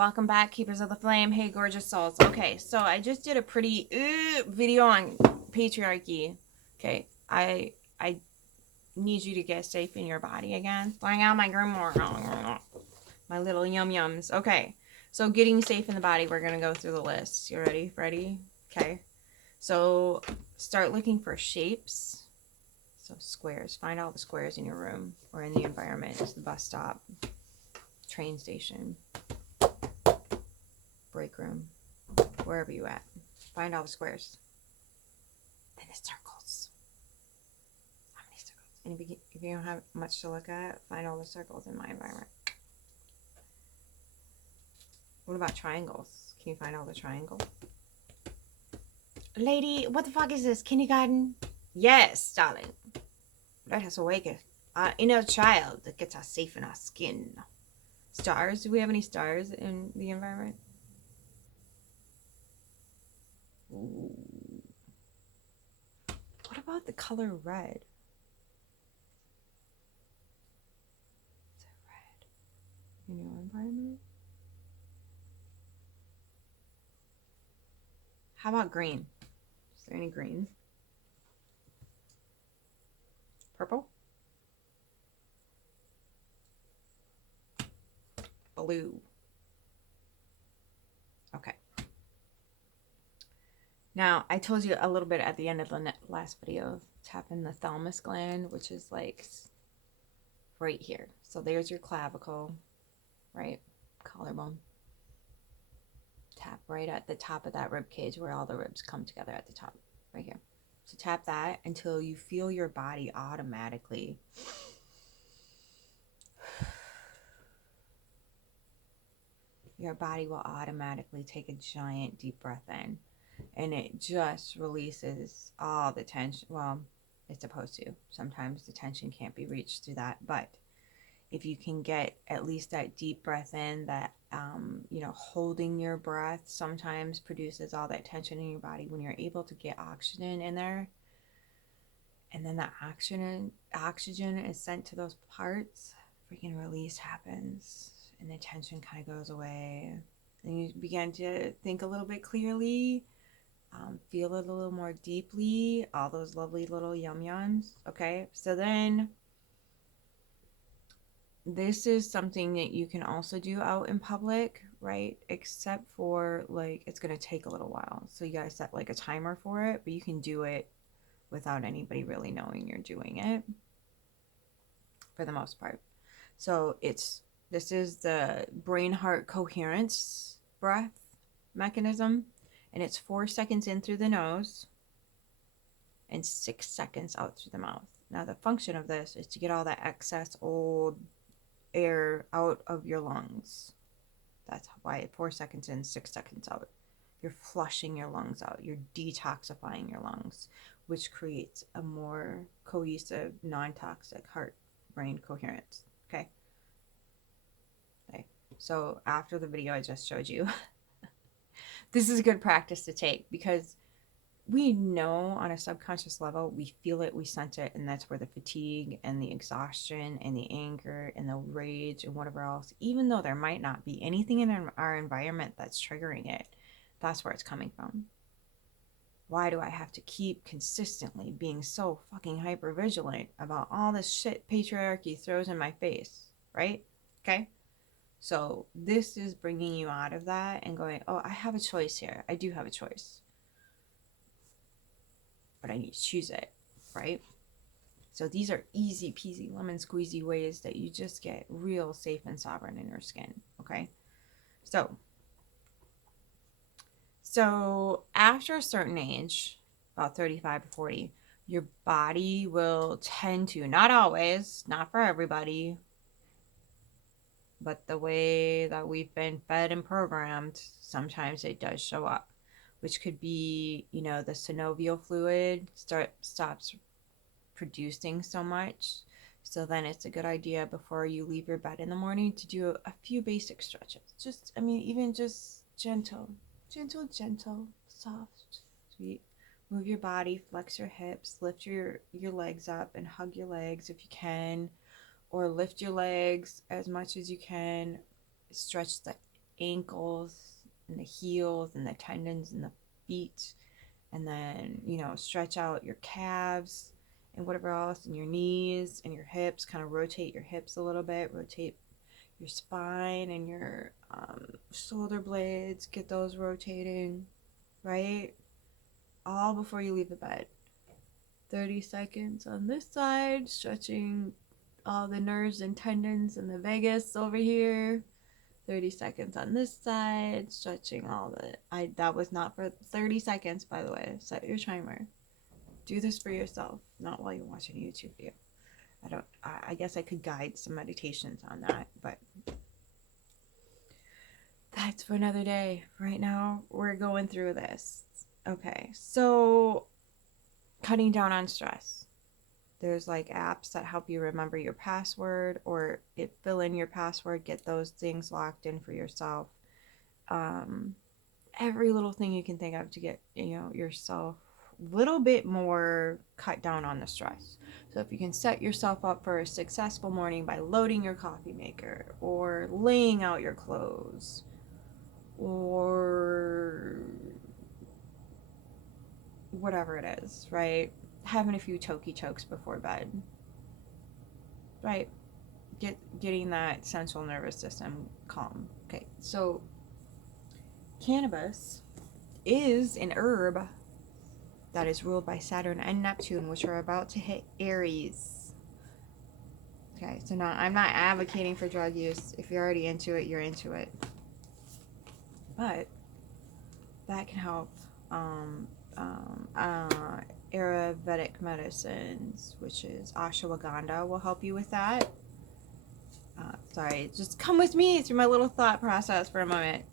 Welcome back, Keepers of the Flame. Hey, gorgeous souls. Okay, so I just did a pretty video on patriarchy. Okay, I need you to get safe in your body again. Flying out my grimoire. My little yum yums. Okay, so getting safe in the body, we're going to go through the list. You ready? Ready? Okay. So start looking for shapes. So squares. Find all the squares in your room or in the environment. The bus stop, train station, break room, wherever you at. Find all the squares. Then the circles. How many circles? And if you don't have much to look at, find all the circles in my environment. What about triangles? Can you find all the triangles? Lady, what the fuck is this? Kindergarten? Yes, darling. Let us awaken our inner child that gets us safe in our skin. Stars? Do we have any stars in the environment? Ooh. What about the color red? Is it red in your environment? How about green? Is there any green? Purple? Blue. Okay. Now, I told you a little bit at the end of the last video, tap in the thalamus gland, which is like right here. So there's your clavicle, right? Collarbone. Tap right at the top of that rib cage where all the ribs come together at the top, right here. So tap that until you feel your body automatically will automatically take a giant deep breath in, and it just releases all the tension. Well, it's supposed to. Sometimes the tension can't be reached through that, but if you can get at least that deep breath in, that holding your breath sometimes produces all that tension in your body. When you're able to get oxygen in there, and then that oxygen is sent to those parts, freaking release happens, and the tension kind of goes away, and you begin to think a little bit clearly, feel it a little more deeply, all those lovely little yum yums. Okay, so then this is something that you can also do out in public, right? Except for, like, it's going to take a little while. So you got to set like a timer for it, but you can do it without anybody really knowing you're doing it for the most part. So this is the brain heart coherence breath mechanism, and it's 4 seconds in through the nose and 6 seconds out through the mouth. Now the function of this is to get all that excess old air out of your lungs. That's why 4 seconds in, 6 seconds out. You're flushing your lungs out. You're detoxifying your lungs, which creates a more cohesive, non-toxic heart-brain coherence. Okay. So after the video I just showed you, this is a good practice to take, because we know on a subconscious level, we feel it, we sense it, and that's where the fatigue and the exhaustion and the anger and the rage and whatever else, even though there might not be anything in our environment that's triggering it, that's where it's coming from. Why do I have to keep consistently being so fucking hyper vigilant about all this shit patriarchy throws in my face, right? Okay. So this is bringing you out of that and going, oh, I have a choice here. I do have a choice, but I need to choose it, right? So these are easy peasy lemon squeezy ways that you just get real safe and sovereign in your skin, okay? So after a certain age, about 35 to 40, your body will tend to, not always, not for everybody, but the way that we've been fed and programmed, sometimes it does show up, which could be, the synovial fluid stops producing so much. So then it's a good idea before you leave your bed in the morning to do a few basic stretches. Even just gentle, soft, sweet. Move your body, flex your hips, lift your legs up and hug your legs if you can, or lift your legs as much as you can. Stretch the ankles and the heels and the tendons and the feet. And then, stretch out your calves and whatever else, and your knees and your hips. Kind of rotate your hips a little bit, rotate your spine and your shoulder blades, get those rotating, right? All before you leave the bed. 30 seconds on this side, stretching all the nerves and tendons and the vagus over here. 30 seconds on this side, stretching all the... that was not for 30 seconds, by the way. Set your timer. Do this for yourself, not while you're watching a YouTube video. I guess I could guide some meditations on that, but that's for another day. Right now, we're going through this. Okay, so cutting down on stress. There's like apps that help you remember your password, or fill in your password, get those things locked in for yourself. Every little thing you can think of to get, yourself a little bit more cut down on the stress. So if you can set yourself up for a successful morning by loading your coffee maker, or laying out your clothes, or whatever it is, right? Having a few toki chokes before bed, right? Getting that central nervous system calm. Okay, so cannabis is an herb that is ruled by Saturn and Neptune, which are about to hit Aries. Okay, so now I'm not advocating for drug use. If you're already into it, you're into it. But that can help. Ayurvedic medicines, which is ashwagandha, will help you with that. Sorry, just come with me through my little thought process for a moment.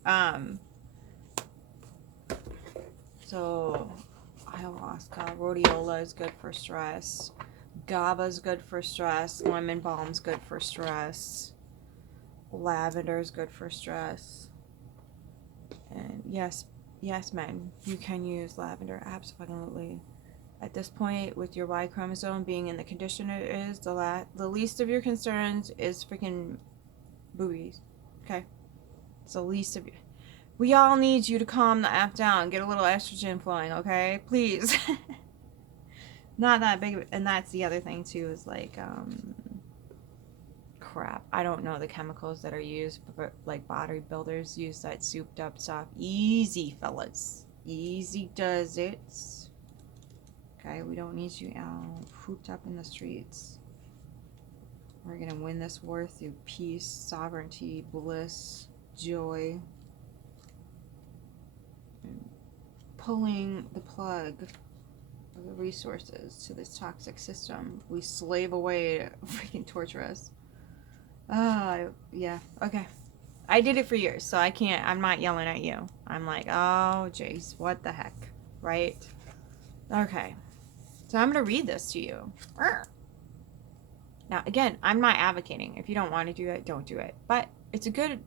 So ayahuasca, rhodiola is good for stress. GABA is good for stress. Lemon balm is good for stress. Lavender is good for stress. And yes, men, you can use lavender, absolutely. At this point, with your Y chromosome being in the condition it is, the least of your concerns is freaking boobies. Okay? It's the least of your... We all need you to calm the F down, get a little estrogen flowing, okay? Please. Not that big, and that's the other thing too, is like, crap. I don't know the chemicals that are used, but like bodybuilders use that souped up stuff. Easy, fellas. Easy does it. Okay, we don't need you out hooped up in the streets. We're gonna win this war through peace, sovereignty, bliss, joy, and pulling the plug of the resources to this toxic system we slave away to freaking torture us. Yeah, okay. I did it for years, so I'm not yelling at you. I'm like, oh, jeez, what the heck, right? Okay. So I'm going to read this to you. Now, again, I'm not advocating. If you don't want to do it, don't do it. But it's a good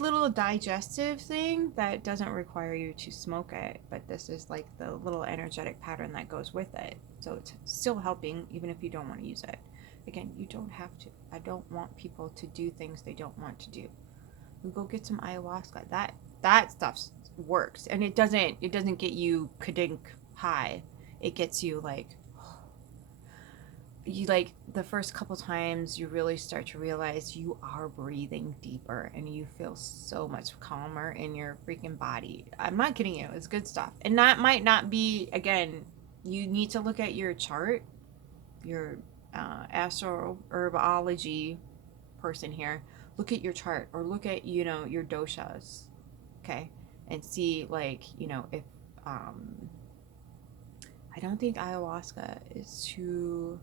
little digestive thing that doesn't require you to smoke it. But this is like the little energetic pattern that goes with it. So it's still helping even if you don't want to use it. Again, you don't have to. I don't want people to do things they don't want to do. We go get some ayahuasca. That stuff works. And it doesn't get you kadink high. It gets you like the first couple times you really start to realize you are breathing deeper and you feel so much calmer in your freaking body. I'm not kidding you. It's good stuff. And that might not be, again, you need to look at your chart, your astroherbology person here. Look at your chart, or look at, your doshas, okay? And see, like, if I don't think ayahuasca is too...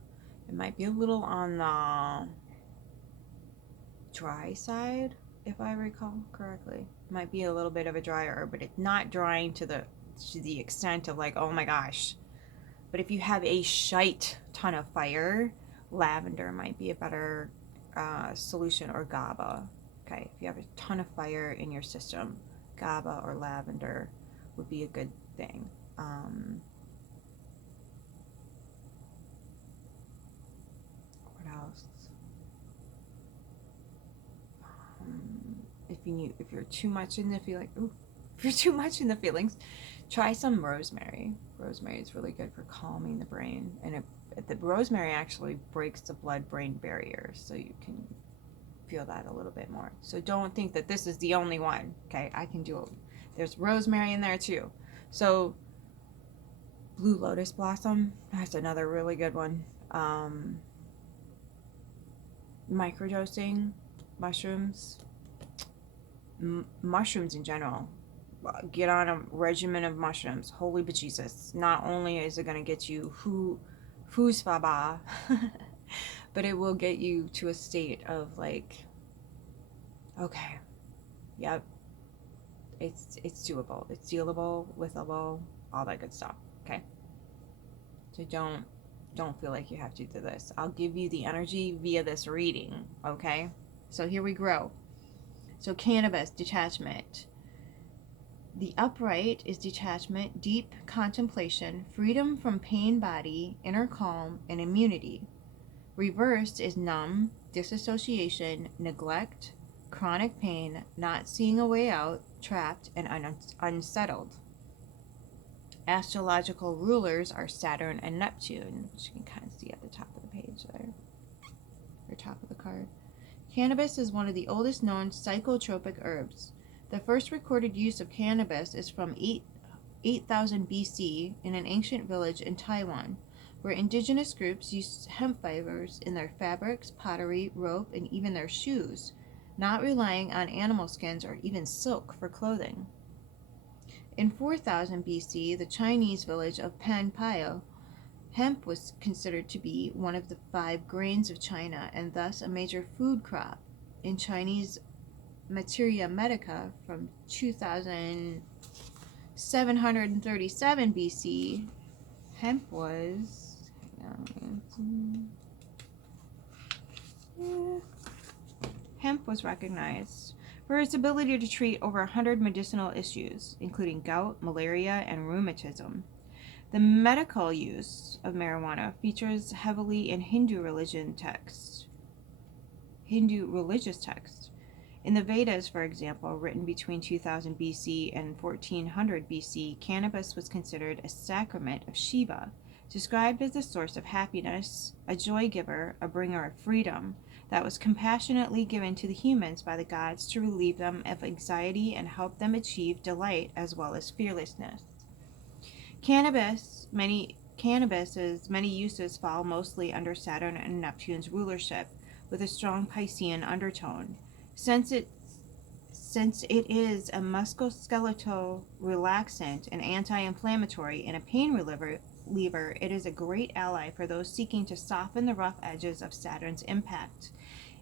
It might be a little on the dry side, if I recall correctly. It might be a little bit of a dry herb, but it's not drying to the extent of like, oh my gosh. But if you have a shite ton of fire, lavender might be a better solution, or GABA. Okay, if you have a ton of fire in your system, GABA or lavender would be a good thing. What else? if you're too much in the feeling, if you're too much in the feelings, try some rosemary. Rosemary is really good for calming the brain, and the rosemary actually breaks the blood-brain barrier, so you can feel that a little bit more. So don't think that this is the only one. Okay, I can do it. There's rosemary in there too. So blue lotus blossom, that's another really good one. Microdosing mushrooms, mushrooms in general. Get on a regimen of mushrooms. Holy bejesus. Not only is it going to get you faba, but it will get you to a state of like, okay, yep, it's doable. It's dealable, withable, all that good stuff. Okay. So don't feel like you have to do this. I'll give you the energy via this reading. Okay. So here we grow. So cannabis, detachment. The upright is detachment, deep contemplation, freedom from pain body, inner calm, and immunity. Reversed is numb, disassociation, neglect, chronic pain, not seeing a way out, trapped, and unsettled. Astrological rulers are Saturn and Neptune, which you can kind of see at the top of the page there, or top of the card. Cannabis is one of the oldest known psychotropic herbs. The first recorded use of cannabis is from 8000 BC in an ancient village in Taiwan, where indigenous groups used hemp fibers in their fabrics, pottery, rope, and even their shoes, not relying on animal skins or even silk for clothing. In 4000 BC, the Chinese village of Panpio, hemp was considered to be one of the 5 grains of China and thus a major food crop. In Chinese Materia Medica from 2737 BC, hemp was recognized for its ability to treat over 100 medicinal issues, including gout, malaria, and rheumatism. The medical use of marijuana features heavily in Hindu religious texts. In the Vedas, for example, written between 2000 BC and 1400 BC, cannabis was considered a sacrament of Shiva, described as a source of happiness, a joy giver, a bringer of freedom, that was compassionately given to the humans by the gods to relieve them of anxiety and help them achieve delight as well as fearlessness. Cannabis's many uses fall mostly under Saturn and Neptune's rulership, with a strong Piscean undertone. Since it is a musculoskeletal relaxant, an anti-inflammatory, and a pain reliever, it is a great ally for those seeking to soften the rough edges of Saturn's impact.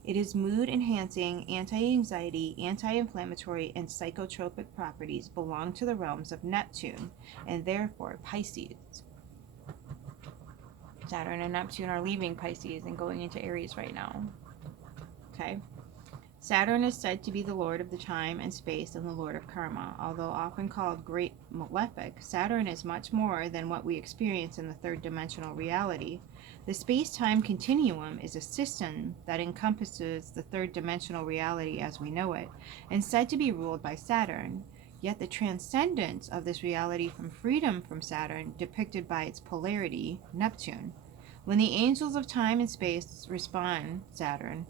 It is mood-enhancing, anti-anxiety, anti-inflammatory, and psychotropic properties belong to the realms of Neptune, and therefore Pisces. Saturn and Neptune are leaving Pisces and going into Aries right now. Okay? Saturn is said to be the lord of the time and space and the lord of karma. Although often called great malefic, Saturn is much more than what we experience in the third-dimensional reality. The space-time continuum is a system that encompasses the third-dimensional reality as we know it, and said to be ruled by Saturn. Yet the transcendence of this reality from freedom from Saturn, depicted by its polarity, Neptune. When the angels of time and space respond, Saturn,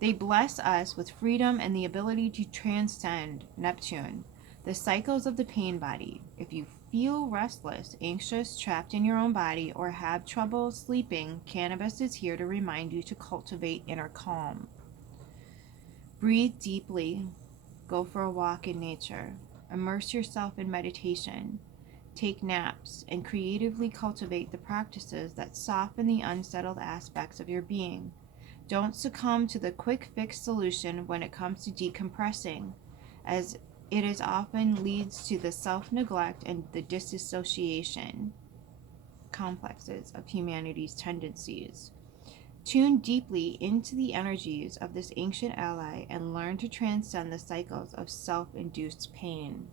they bless us with freedom and the ability to transcend, Neptune, the cycles of the pain body. If you feel restless, anxious, trapped in your own body, or have trouble sleeping, cannabis is here to remind you to cultivate inner calm. Breathe deeply. Go for a walk in nature. Immerse yourself in meditation. Take naps and creatively cultivate the practices that soften the unsettled aspects of your being. Don't succumb to the quick fix solution when it comes to decompressing, as it is often leads to the self-neglect and the disassociation complexes of humanity's tendencies. Tune deeply into the energies of this ancient ally and learn to transcend the cycles of self-induced pain.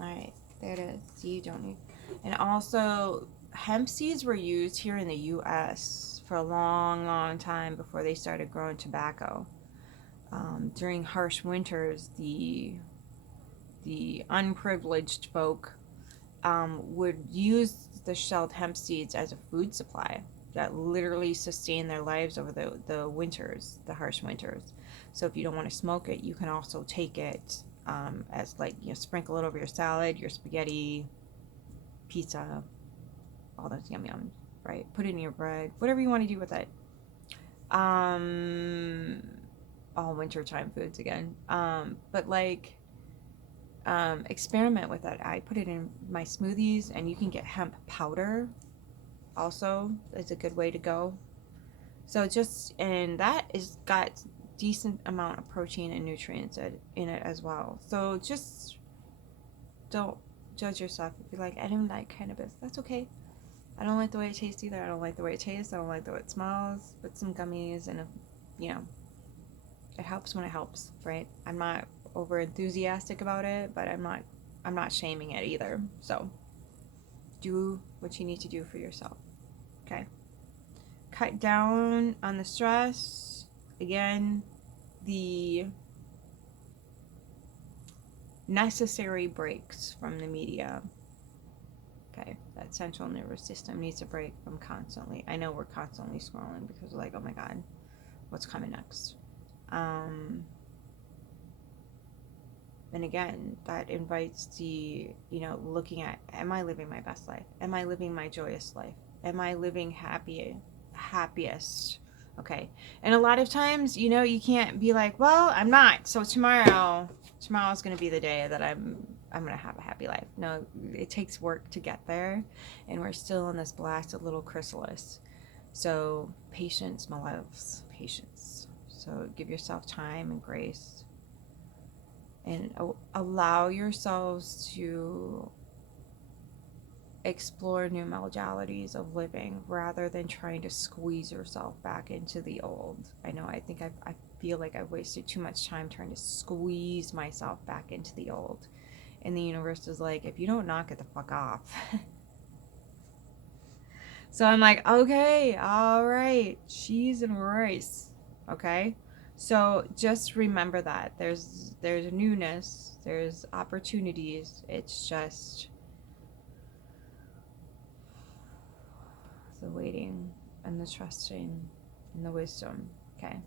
Alright, there it is. See, you don't need... And also, hemp seeds were used here in the U.S. for a long, long time before they started growing tobacco. During harsh winters, the unprivileged folk would use the shelled hemp seeds as a food supply that literally sustain their lives over the winters, the harsh winters. So if you don't want to smoke it, you can also take it as like, you know, sprinkle it over your salad, your spaghetti, pizza, all those yum yum, right? Put it in your bread, whatever you want to do with it. Um, all wintertime foods again. But like, experiment with it. I put it in my smoothies, and you can get hemp powder also. It's a good way to go. So just, and that is got decent amount of protein and nutrients in it as well. So just don't judge yourself if you're like, I don't like cannabis. That's okay. I don't like the way it tastes either. I don't like the way it tastes. I don't like the way it smells. Put some gummies and, you know, it helps when it helps, right? I'm not over enthusiastic about it, but I'm not shaming it either. So do what you need to do for yourself. Okay. Cut down on the stress. Again, the necessary breaks from the media. Okay, that central nervous system needs a break from constantly. I know we're constantly scrolling because we're like, oh my god, what's coming next? And again, that invites the, you know, looking at, am I living my best life? Am I living my joyous life? Am I living happiest? Okay. And a lot of times, you know, you can't be like, well, I'm not. So tomorrow's going to be the day that I'm going to have a happy life. No, it takes work to get there, and we're still in this blasted little chrysalis. So patience, my loves, patience. So give yourself time and grace, and allow yourselves to explore new modalities of living rather than trying to squeeze yourself back into the old. I know, I think I feel like I've wasted too much time trying to squeeze myself back into the old. And the universe is like, if you don't knock it the fuck off. So I'm like, okay, all right, cheese and rice. Okay? So just remember that there's newness, there's opportunities. It's just the waiting and the trusting and the wisdom. Okay?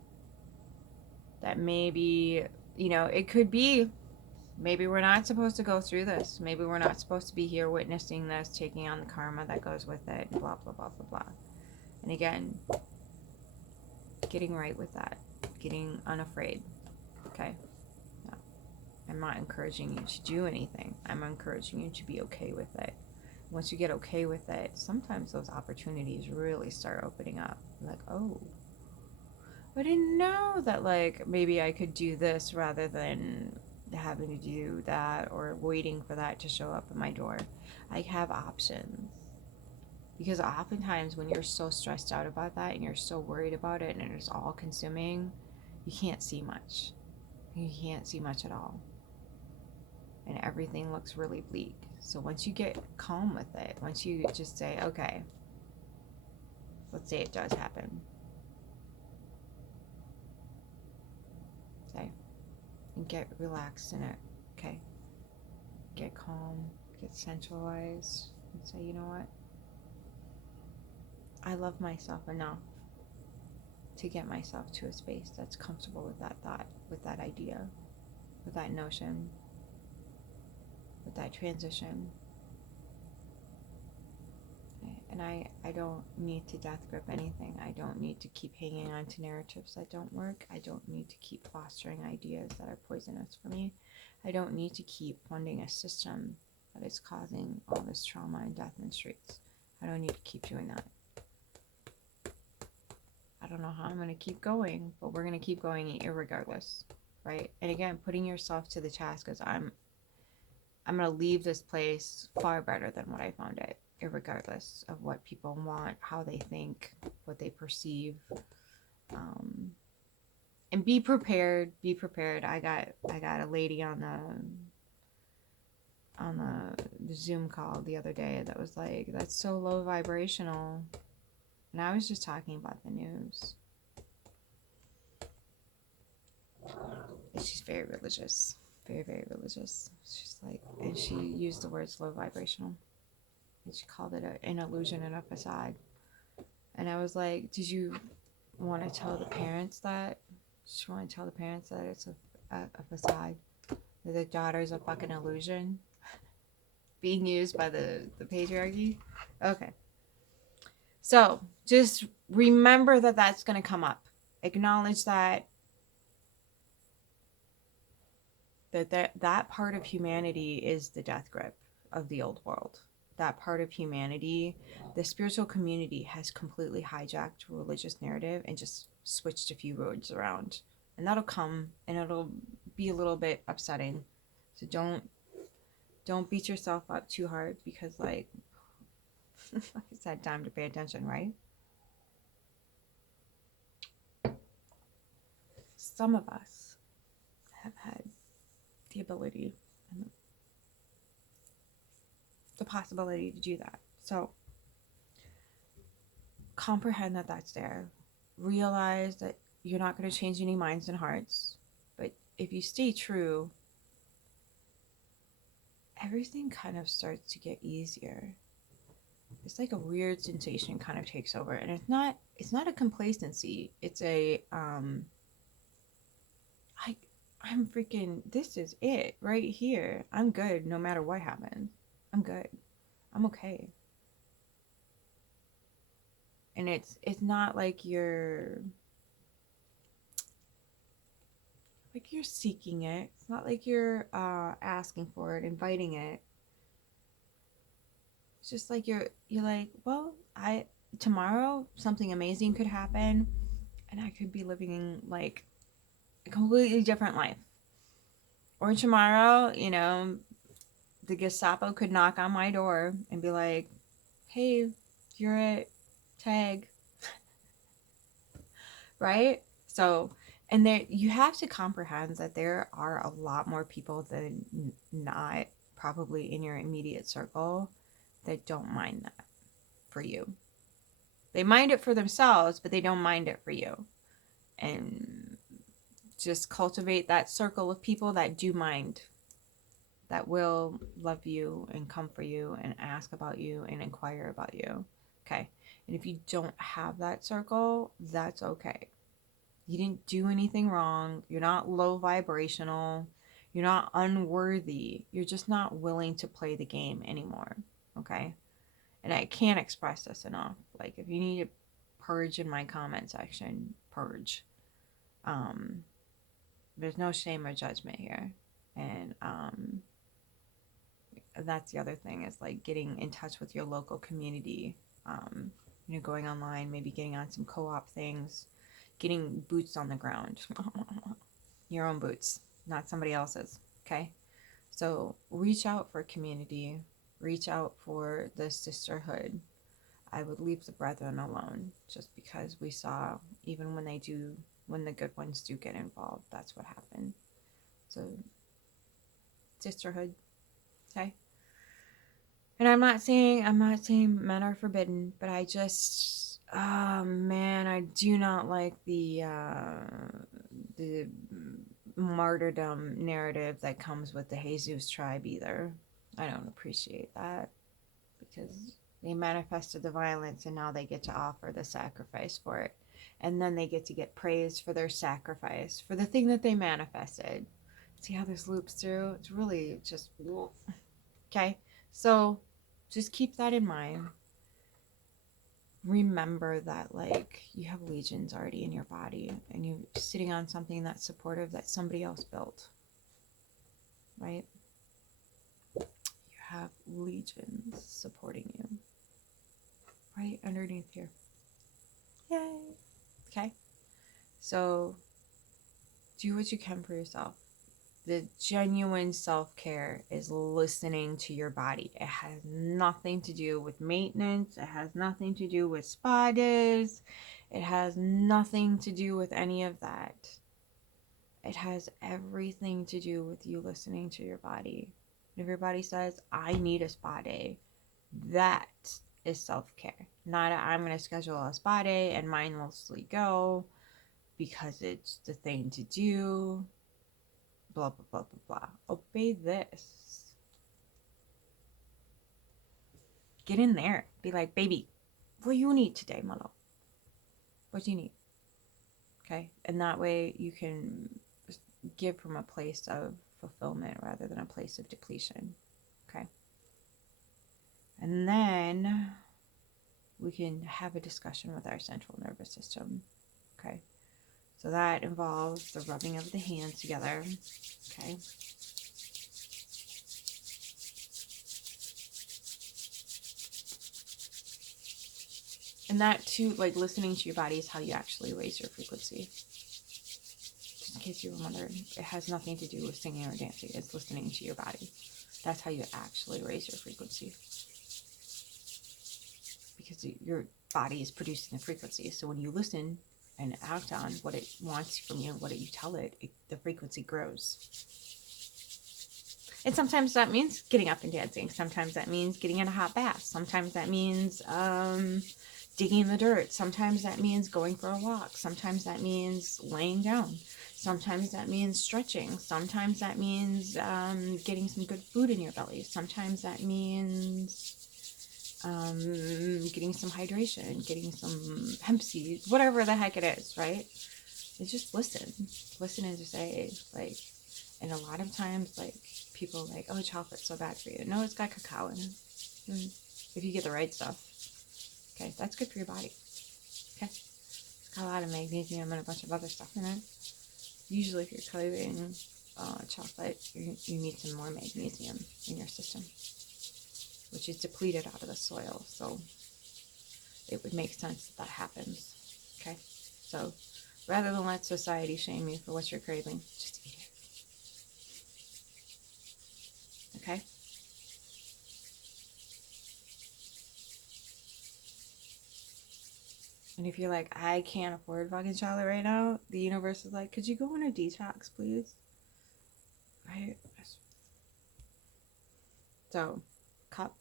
That maybe, you know, it could be maybe we're not supposed to go through this. Maybe we're not supposed to be here witnessing this, taking on the karma that goes with it, blah blah blah blah blah. And again, getting right with that, getting unafraid. Okay? No, I'm not encouraging you to do anything. I'm encouraging you to be okay with it. Once you get okay with it, sometimes those opportunities really start opening up. Like, oh, I didn't know that, like, maybe I could do this rather than having to do that or waiting for that to show up at my door. I have options. Because oftentimes when you're so stressed out about that and you're so worried about it and it's all consuming, you can't see much. You can't see much at all. And everything looks really bleak. So once you get calm with it, once you just say, okay, let's say it does happen. Okay. And get relaxed in it. Okay. Get calm, get centralized, and say, you know what? I love myself enough to get myself to a space that's comfortable with that thought, with that idea, with that notion, with that transition. And I don't need to death grip anything. I don't need to keep hanging on to narratives that don't work. I don't need to keep fostering ideas that are poisonous for me. I don't need to keep funding a system that is causing all this trauma and death in the streets. I don't need to keep doing that. I don't know how I'm going to keep going, but we're going to keep going irregardless, right? And again, putting yourself to the task is I'm going to leave this place far better than what I found it, irregardless of what people want, how they think, what they perceive. And be prepared. Be prepared. I got a lady on the Zoom call the other day that was like, that's so low vibrational. And I was just talking about the news. she's very religious. Very, very religious. She's like, and she used the words low vibrational. And she called it an illusion and a facade. And I was like, did you want to tell the parents that? She want to tell the parents that it's a facade? That their daughter's a fucking illusion? Being used by the patriarchy? Okay. So just remember that that's going to come up. Acknowledge that that part of humanity is the death grip of the old world. That part of humanity, the spiritual community has completely hijacked religious narrative and just switched a few words around. And that'll come and it'll be a little bit upsetting. So don't beat yourself up too hard because like it's that time to pay attention, right? Some of us have had the ability and the possibility to do that. So comprehend that that's there. Realize that you're not going to change any minds and hearts. But if you stay true, everything kind of starts to get easier. It's like a weird sensation kind of takes over. And it's not a complacency. It's a I'm freaking, this is it right here. I'm good no matter what happens. I'm good. I'm okay. And it's not like you're seeking it. It's not like you're asking for it, inviting it. It's just like you're like, well, tomorrow something amazing could happen and I could be living like a completely different life. Or tomorrow, you know, the Gestapo could knock on my door and be like, hey, you're at tag. Right? So, and there, you have to comprehend that there are a lot more people than not probably in your immediate circle that don't mind that for you. They mind it for themselves, but they don't mind it for you. And just cultivate that circle of people that do mind, that will love you and come for you and ask about you and inquire about you. Okay. And if you don't have that circle, that's okay. You didn't do anything wrong. You're not low vibrational. You're not unworthy. You're just not willing to play the game anymore. Okay. And I can't express this enough. Like, if you need to purge in my comment section, purge. There's no shame or judgment here. And that's the other thing, is like getting in touch with your local community. You know, going online, maybe getting on some co-op things, getting boots on the ground. Your own boots, not somebody else's. Okay. So reach out for community, reach out for the sisterhood. I would leave the brethren alone, just because we saw, even when the good ones do get involved, that's what happened. So sisterhood. Okay. And I'm not saying men are forbidden, but I just, oh man, I do not like the martyrdom narrative that comes with the Jesus tribe either. I don't appreciate that, because they manifested the violence and now they get to offer the sacrifice for it. And then they get praised for their sacrifice, for the thing that they manifested. See how this loops through? It's really just, okay? So just keep that in mind. Remember that, like, you have legions already in your body and you're sitting on something that's supportive that somebody else built, right? You have legions supporting you right underneath here. Yay. Okay. So do what you can for yourself. The genuine self-care is listening to your body. It has nothing to do with maintenance. It has nothing to do with spa days. It has nothing to do with any of that. It has everything to do with you listening to your body. If your body says, I need a spa day, that is self-care. Not I'm going to schedule a spa day and mindlessly go because it's the thing to do. blah, blah, blah, blah, blah. Obey this. Get in there. Be like, baby, what do you need today, my love? What do you need? Okay. And that way you can give from a place of fulfillment rather than a place of depletion. Okay. And then we can have a discussion with our central nervous system. Okay. So that involves the rubbing of the hands together. Okay. And that too, like listening to your body is how you actually raise your frequency. Just in case you were wondering, it has nothing to do with singing or dancing. It's listening to your body. That's how you actually raise your frequency. Because your body is producing the frequency. So when you listen and act on what it wants from you, what you tell it, the frequency grows. And sometimes that means getting up and dancing. Sometimes that means getting in a hot bath. Sometimes that means digging in the dirt. Sometimes that means going for a walk. Sometimes that means laying down. Sometimes that means stretching. Sometimes that means getting some good food in your belly. Sometimes that means getting some hydration, getting some hemp seeds, whatever the heck it is, right? It's just listen and just say, like, and a lot of times, like, people are like, oh, chocolate's so bad for you. No, it's got cacao in it. If you get the right stuff. Okay, that's good for your body. Okay, it's got a lot of magnesium and a bunch of other stuff in it. Usually if you're craving chocolate, you need some more magnesium in your system, which is depleted out of the soil. So it would make sense that happens. Okay, so rather than let society shame you for what you're craving, just eat it. Okay? And if you're like, I can't afford fucking chocolate right now, the universe is like, could you go on a detox, please? Right? So, cup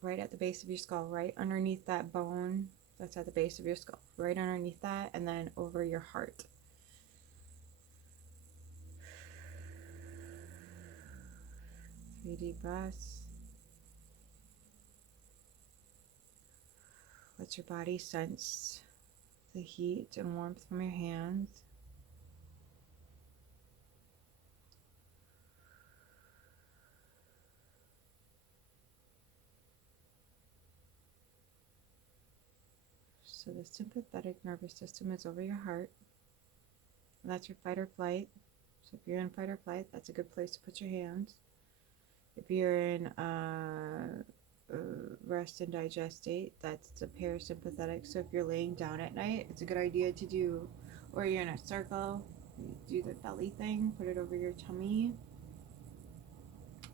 right at the base of your skull, right underneath that bone that's at the base of your skull, right underneath that, and then over your heart. 3 deep breaths. Let your body sense the heat and warmth from your hands. So the sympathetic nervous system is over your heart. That's your fight or flight. So if you're in fight or flight, that's a good place to put your hands. If you're in rest and digest state, that's the parasympathetic. So if you're laying down at night, it's a good idea to do, or you're in a circle, do the belly thing, put it over your tummy.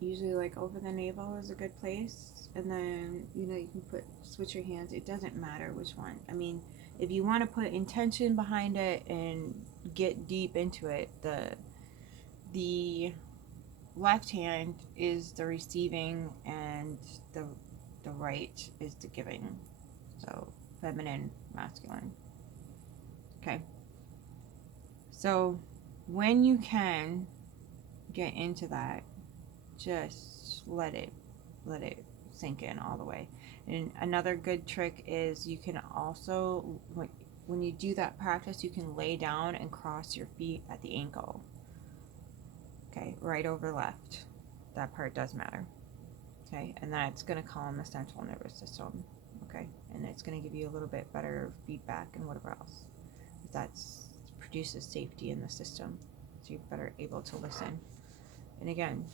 Usually like over the navel is a good place. And then, you can switch your hands. It doesn't matter which one. I mean, if you want to put intention behind it and get deep into it, the left hand is the receiving and the right is the giving. So feminine, masculine. Okay. So when you can get into that, just let it sink in all the way. And another good trick is you can also, when you do that practice, you can lay down and cross your feet at the ankle. Okay, right over left. That part does matter. Okay, and that's going to calm the central nervous system. Okay, and it's going to give you a little bit better feedback and whatever else. That produces safety in the system, so you're better able to listen. And again,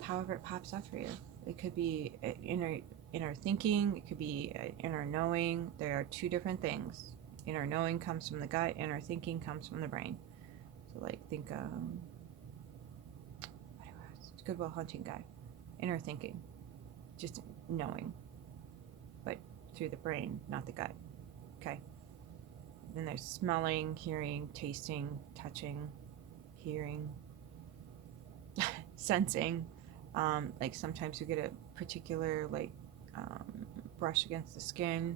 however it pops up for you, it could be inner thinking, it could be inner knowing. There are two different things. Inner knowing comes from the gut, inner thinking comes from the brain. So like think Goodwill Hunting guy, inner thinking, just knowing, but through the brain, not the gut. Okay. Then there's smelling, hearing, tasting, touching, hearing, sensing. Like sometimes you get a particular brush against the skin.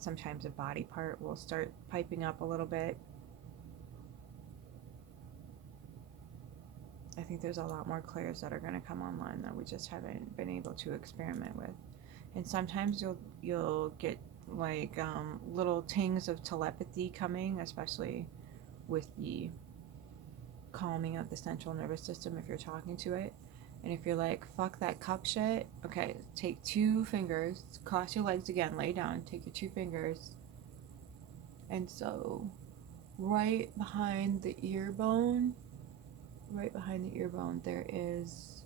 Sometimes a body part will start piping up a little bit. I think there's a lot more clairs that are going to come online that we just haven't been able to experiment with. And sometimes you'll get like little tings of telepathy coming, especially with the calming of the central nervous system if you're talking to it. And if you're like, fuck that cup shit, okay, take 2 fingers, cross your legs again, lay down, take your 2 fingers, and so right behind the ear bone, there is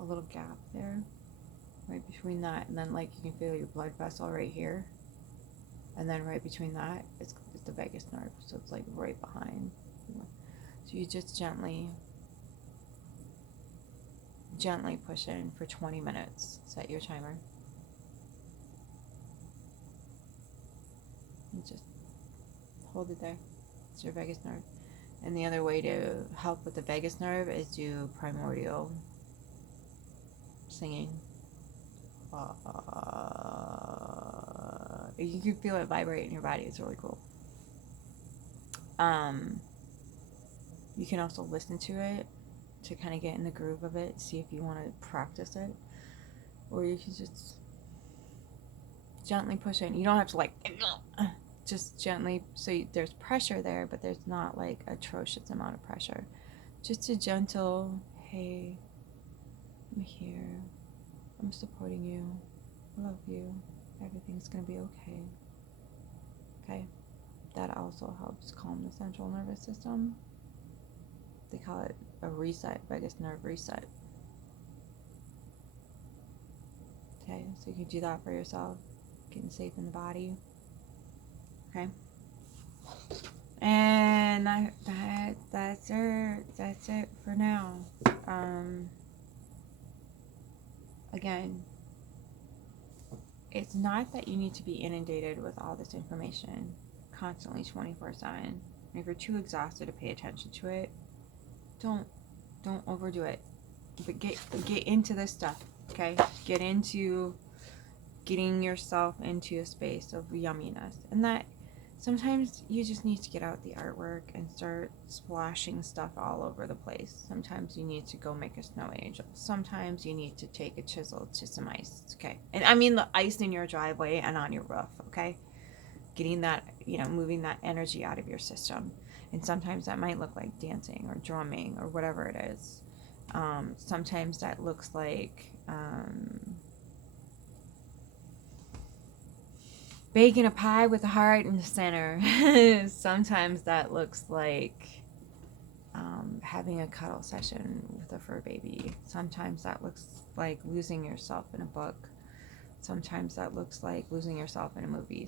a little gap there, right between that, and then like you can feel your blood vessel right here, and then right between that is the vagus nerve, so it's like right behind. So you just gently push in for 20 minutes. Set your timer. And just hold it there. It's your vagus nerve. And the other way to help with the vagus nerve is do primordial singing. You can feel it vibrate in your body. It's really cool. You can also listen to it to kind of get in the groove of it, see if you want to practice it, or you can just gently push in. You don't have to like just gently, so there's pressure there, but there's not like atrocious amount of pressure. Just a gentle, hey, I'm here, I'm supporting you, I love you, everything's gonna be okay. Okay, that also helps calm the central nervous system. They call it a reset, vagus nerve reset. Okay, so you can do that for yourself, getting safe in the body. Okay, and that's it for now. Again, it's not that you need to be inundated with all this information constantly 24/7. And if you're too exhausted to pay attention to it, don't overdo it. But get into this stuff, okay? Get into getting yourself into a space of yumminess. And that sometimes you just need to get out the artwork and start splashing stuff all over the place. Sometimes you need to go make a snow angel. Sometimes you need to take a chisel to some ice, okay? And I mean the ice in your driveway and on your roof, okay? Getting that, moving that energy out of your system. And sometimes that might look like dancing or drumming or whatever it is. Sometimes that looks like baking a pie with a heart in the center. Sometimes that looks like having a cuddle session with a fur baby. Sometimes that looks like losing yourself in a book. Sometimes that looks like losing yourself in a movie.